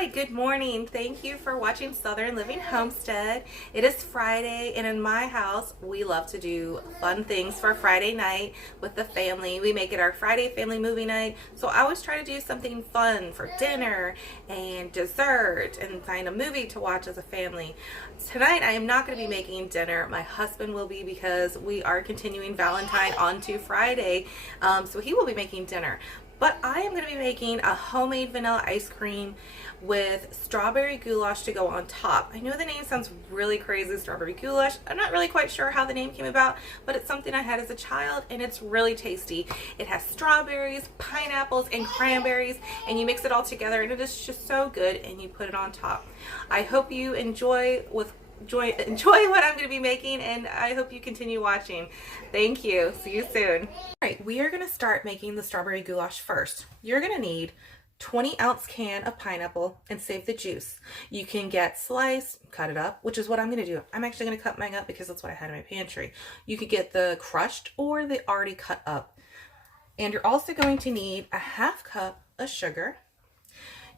Hi, good morning. Thank you for watching Southern Living Homestead. It is Friday, and in my house, we love to do fun things for Friday night with the family. We make it our Friday family movie night, so I always try to do something fun for dinner and dessert and find a movie to watch as a family. Tonight, I am not going to be making dinner. My husband will be because we are continuing Valentine on to Friday, so he will be making dinner. But I am going to be making a homemade vanilla ice cream with strawberry goulash to go on top. I know the name sounds really crazy, strawberry goulash. I'm not really quite sure how the name came about, but it's something I had as a child and it's really tasty. It has strawberries, pineapples, and cranberries, and you mix it all together and it is just so good, and you put it on top. I hope you enjoy what I'm going to be making, and I hope you continue watching. Thank you. See you soon. All right, we are going to start making the strawberry goulash first. You're going to need 20-ounce can of pineapple and save the juice. You can get sliced, cut it up, which is what I'm going to do. I'm actually going to cut mine up because that's what I had in my pantry. You could get the crushed or the already cut up. And you're also going to need a half cup of sugar.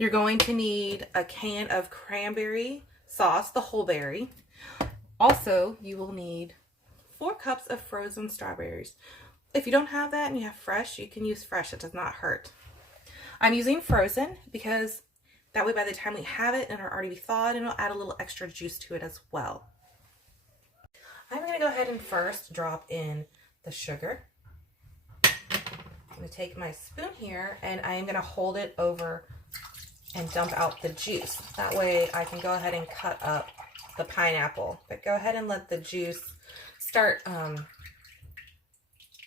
You're going to need a can of cranberry sauce, the whole berry. Also, you will need 4 cups of frozen strawberries. If you don't have that and you have fresh, you can use fresh. It does not hurt. I'm using frozen because that way by the time we have it, it'll already be thawed and it'll add a little extra juice to it as well. I'm going to go ahead and first drop in the sugar. I'm going to take my spoon here and I am going to hold it over and dump out the juice. That way I can go ahead and cut up the pineapple. But go ahead and let the juice start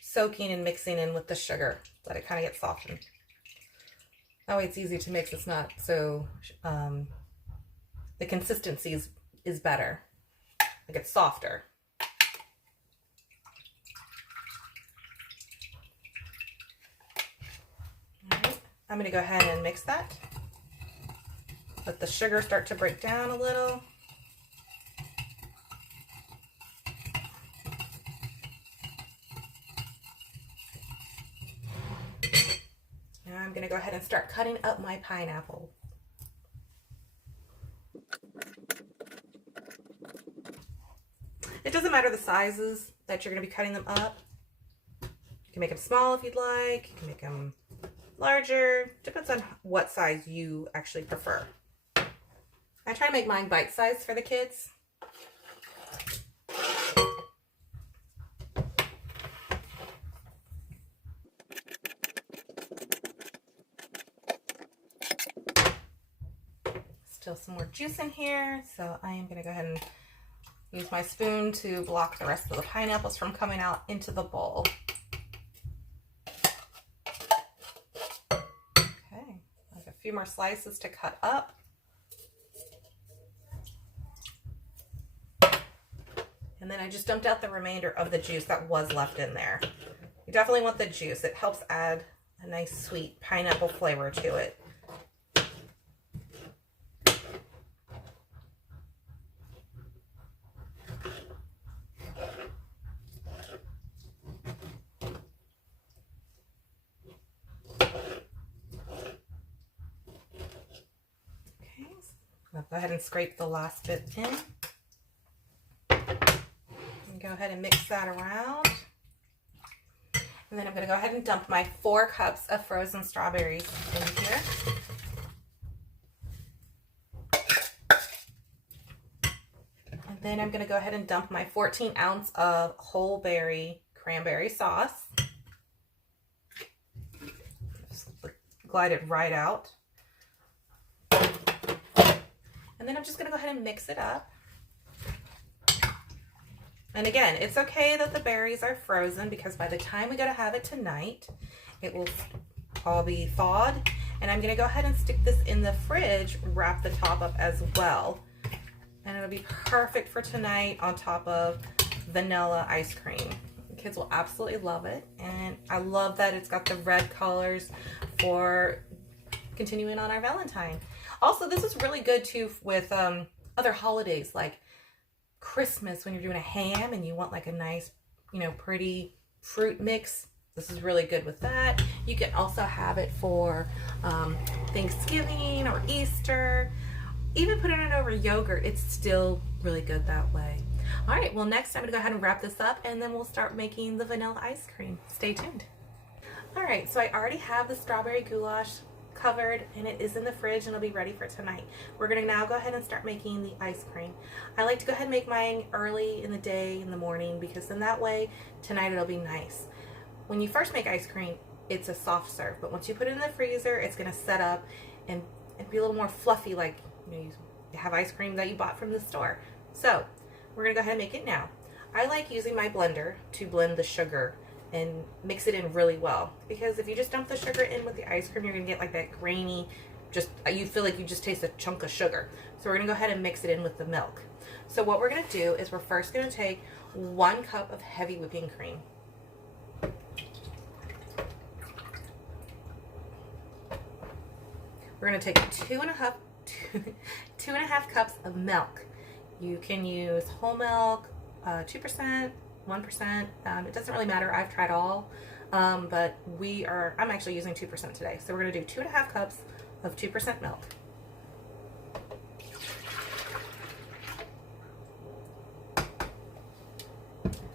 soaking and mixing in with the sugar. Let it kind of get softened. That way it's easy to mix. It's not so, the consistency is better. Like it's softer. All right. I'm going to go ahead and mix that. Let the sugar start to break down a little. Now I'm going to go ahead and start cutting up my pineapple. It doesn't matter the sizes that you're going to be cutting them up. You can make them small if you'd like. You can make them larger. Depends on what size you actually prefer. I try to make mine bite-sized for the kids. Still some more juice in here, so I am going to go ahead and use my spoon to block the rest of the pineapples from coming out into the bowl. Okay, like a few more slices to cut up. And then I just dumped out the remainder of the juice that was left in there. You definitely want the juice. It helps add a nice sweet pineapple flavor to it. Okay, so I'll go ahead and scrape the last bit in. Go ahead and mix that around. And then I'm going to go ahead and dump my 4 cups of frozen strawberries in here. And then I'm going to go ahead and dump my 14-ounce of whole berry cranberry sauce. Just glide it right out. And then I'm just going to go ahead and mix it up. And again, it's okay that the berries are frozen because by the time we go to have it tonight, it will all be thawed. And I'm going to go ahead and stick this in the fridge, wrap the top up as well. And it'll be perfect for tonight on top of vanilla ice cream. The kids will absolutely love it. And I love that it's got the red colors for continuing on our Valentine. Also, this is really good too with other holidays like Christmas when you're doing a ham and you want like a nice, pretty fruit mix. This is really good with that. You can also have it for Thanksgiving or Easter. Even putting it over yogurt, it's still really good that way. All right, well next I'm gonna go ahead and wrap this up and then we'll start making the vanilla ice cream. Stay tuned. All right, so I already have the strawberry goulash covered and it is in the fridge and it'll be ready for tonight. We're gonna now go ahead and start making the ice cream. I like to go ahead and make mine early in the day, in the morning, because then that way tonight it'll be nice. When you first make ice cream, it's a soft serve, but once you put it in the freezer, it's gonna set up and be a little more fluffy, like you have ice cream that you bought from the store. So we're gonna go ahead and make it now. I like using my blender to blend the sugar and mix it in really well, because if you just dump the sugar in with the ice cream, you're gonna get like that grainy, just you feel like you just taste a chunk of sugar. So we're gonna go ahead and mix it in with the milk. So what we're gonna do is we're first gonna take 1 cup of heavy whipping cream. We're gonna take 2.5 cups of milk. You can use whole milk, 2%, 1%. It doesn't really matter. I've tried all, but I'm actually using 2% today. So we're gonna do 2.5 cups of 2% milk.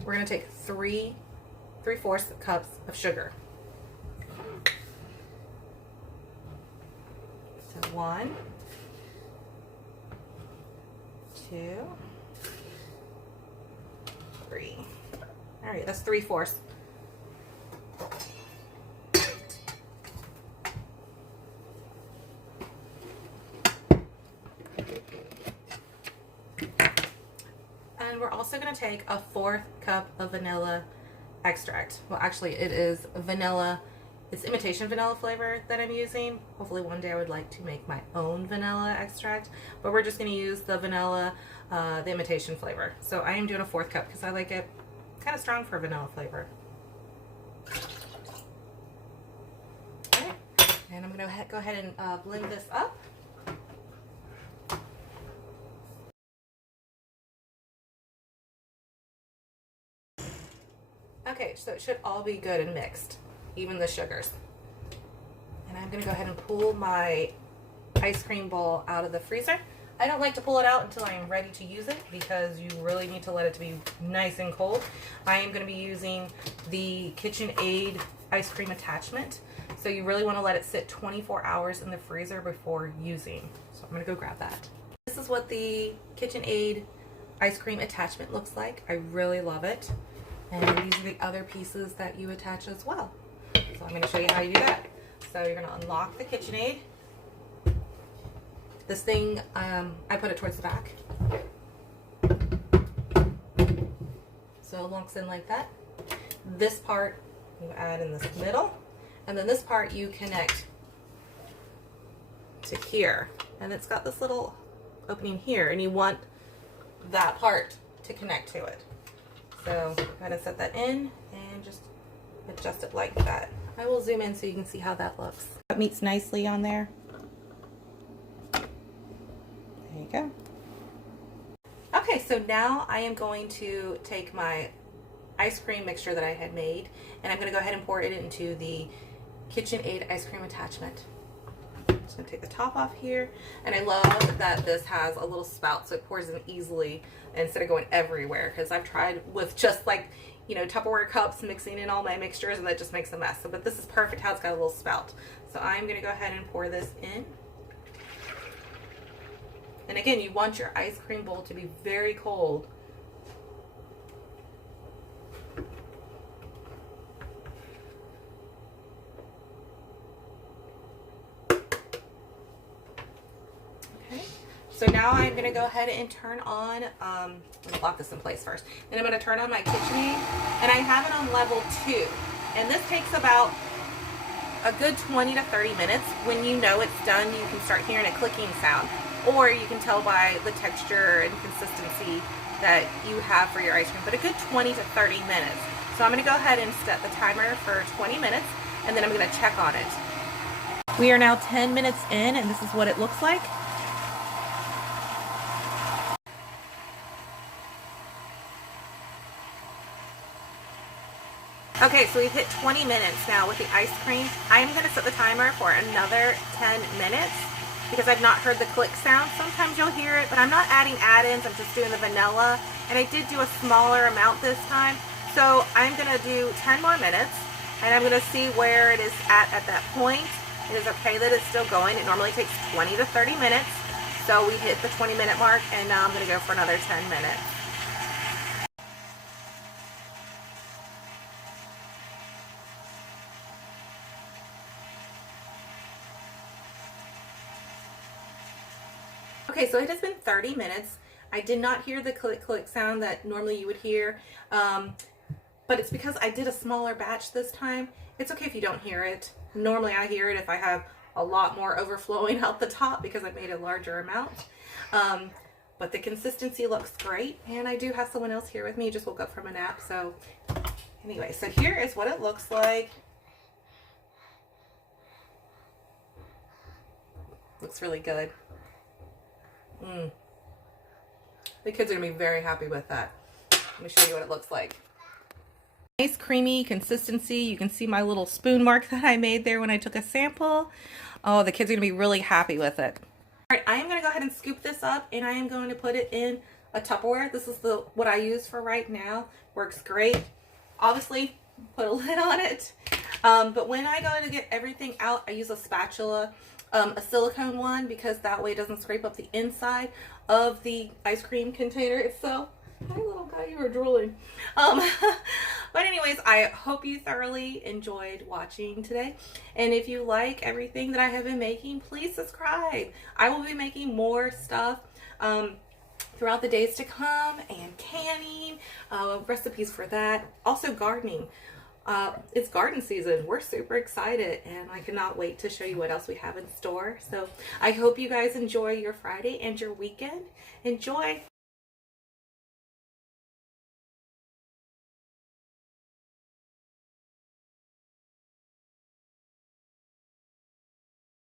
We're gonna take 3/4 cups of sugar. So 1, 2, 3. All right, that's 3/4. And we're also going to take 1/4 cup of vanilla extract. Well, actually, it is vanilla. It's imitation vanilla flavor that I'm using. Hopefully one day I would like to make my own vanilla extract, but we're just going to use the vanilla, the imitation flavor. So I am doing 1/4 cup because I like it kind of strong for vanilla flavor. All right, and I'm going to go ahead and blend this up. Okay, so it should all be good and mixed, even the sugars. And I'm going to go ahead and pull my ice cream bowl out of the freezer. I don't like to pull it out until I am ready to use it because you really need to let it to be nice and cold. I am going to be using the KitchenAid ice cream attachment. So you really want to let it sit 24 hours in the freezer before using. So I'm going to go grab that. This is what the KitchenAid ice cream attachment looks like. I really love it. And these are the other pieces that you attach as well. So I'm going to show you how you do that. So you're going to unlock the KitchenAid. This thing, I put it towards the back. So it locks in like that. This part you add in this middle. And then this part you connect to here. And it's got this little opening here. And you want that part to connect to it. So go ahead and set that in and just adjust it like that. I will zoom in so you can see how that looks. It meets nicely on there. There you go. Okay, so now I am going to take my ice cream mixture that I had made and I'm going to go ahead and pour it into the KitchenAid ice cream attachment. I'm just going to take the top off here, and I love that this has a little spout so it pours in easily instead of going everywhere, because I've tried with just like, you know, Tupperware cups mixing in all my mixtures and that just makes a mess. So, but this is perfect how it's got a little spout. So I'm going to go ahead and pour this in. And again, you want your ice cream bowl to be very cold. So now I'm going to go ahead and turn on, let me lock this in place first. Then I'm going to turn on my KitchenAid, and I have it on level 2. And this takes about a good 20 to 30 minutes. When you know it's done, you can start hearing a clicking sound. Or you can tell by the texture and consistency that you have for your ice cream. But a good 20 to 30 minutes. So I'm going to go ahead and set the timer for 20 minutes, and then I'm going to check on it. We are now 10 minutes in, and this is what it looks like. Okay, so we've hit 20 minutes now with the ice cream. I am going to set the timer for another 10 minutes because I've not heard the click sound. Sometimes you'll hear it, but I'm not adding add-ins. I'm just doing the vanilla, and I did do a smaller amount this time. So I'm going to do 10 more minutes, and I'm going to see where it is at that point. It is okay that it's still going. It normally takes 20 to 30 minutes. So we hit the 20-minute mark, and now I'm going to go for another 10 minutes. Okay, so it has been 30 minutes. I did not hear the click click sound that normally you would hear, but it's because I did a smaller batch this time. It's okay if you don't hear it. Normally I hear it if I have a lot more overflowing out the top because I made a larger amount. But the consistency looks great, and I do have someone else here with me. He just woke up from a nap. So anyway, so here is what it looks like. Looks really good. The kids are gonna be very happy with that. Let me show you what it looks like. Nice creamy consistency. You can see my little spoon mark that I made there when I took a sample. Oh, the kids are gonna be really happy with it. All right, I am gonna go ahead and scoop this up, and I am going to put it in a Tupperware. This is what I use for right now. Works great. Obviously, put a lid on it. But when I go to get everything out, I use a spatula. A silicone one, because that way it doesn't scrape up the inside of the ice cream container itself. Hi little guy, you were drooling. But anyways, I hope you thoroughly enjoyed watching today, and if you like everything that I have been making, please subscribe. I will be making more stuff throughout the days to come, and canning, recipes for that, also gardening. It's garden season. We're super excited, and I cannot wait to show you what else we have in store. So I hope you guys enjoy your Friday and your weekend. Enjoy.